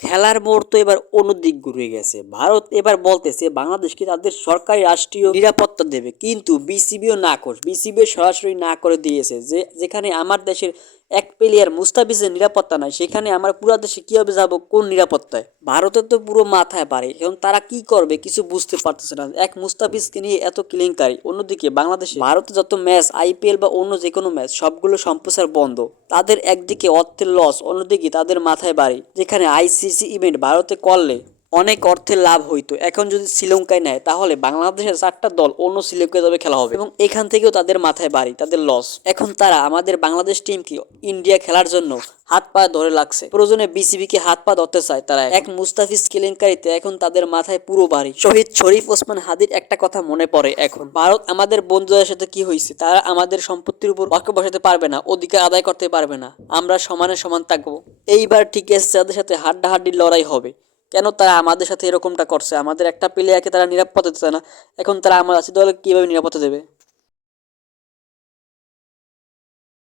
খেলার মোড় তো এবার অন্যদিক ঘুরে গেছে। ভারত এবার বলতেছে বাংলাদেশকে তাদের সরকারি রাষ্ট্রীয় নিরাপত্তা দেবে, কিন্তু বিসিবিও না করে, বিসিবিও সরাসরি না করে দিয়েছে যে যেখানে আমার দেশের এক প্লেয়ার মুস্তাফিজের নিরাপত্তা নাই, সেখানে আমরা পুরো দেশে কিভাবে যাব কোন নিরাপত্তায়? ভারতের তো পুরো মাথায় পারে, এবং তারা কি করবে কিছু বুঝতে পারতেছে না। এক মুস্তাফিজকে নিয়ে এত কেলেঙ্কারি, অন্যদিকে বাংলাদেশে ভারতে যত ম্যাচ আইপিএল বা অন্য যে কোনো ম্যাচ সবগুলো সম্প্রচার বন্ধ। তাদের একদিকে অর্থের লস, অন্যদিকে তাদের মাথায় বাড়ি। যেখানে আইসিসি ইভেন্ট ভারতে করলে অনেক অর্থের লাভ হইতো, এখন যদি শ্রীলঙ্কায় নেয় তাহলে বাংলাদেশের 4টা দল অন্য শ্রীলঙ্কায় যাবে খেলা হবে, এবং এখান থেকেও তাদের মাথায় বাড়ি, তাদের লস। এখন তারা আমাদের বাংলাদেশ টিমকে ইন্ডিয়া খেলার জন্য হাত পা ধরে লাগছে, প্রয়োজনে বিসিবিকে হাত পা ধরতে চায় তারা। এক মুস্তাফিজ কেলেঙ্কারিতে এখন তাদের মাথায় পুরো বাড়ি। শহীদ শরীফ ওসমান হাদির একটা কথা মনে পড়ে, এখন ভারত আমাদের বন্ধুদের সাথে কি হয়েছে, তারা আমাদের সম্পত্তির উপর বাক্য বসাতে পারবে না, অধিকার আদায় করতে পারবে না, আমরা সমানে সমান থাকবো। এইবার ঠিক আছে তাদের সাথে হাড্ডাহাড্ডি লড়াই হবে। কেন তারা আমাদের সাথে এরকমটা করছে? আমাদের একটা প্লেয়ারকে তারা নিরাপত্তা দিচ্ছে না, এখন তারা আমার আছে দলে কিভাবে নিরাপত্তা দেবে?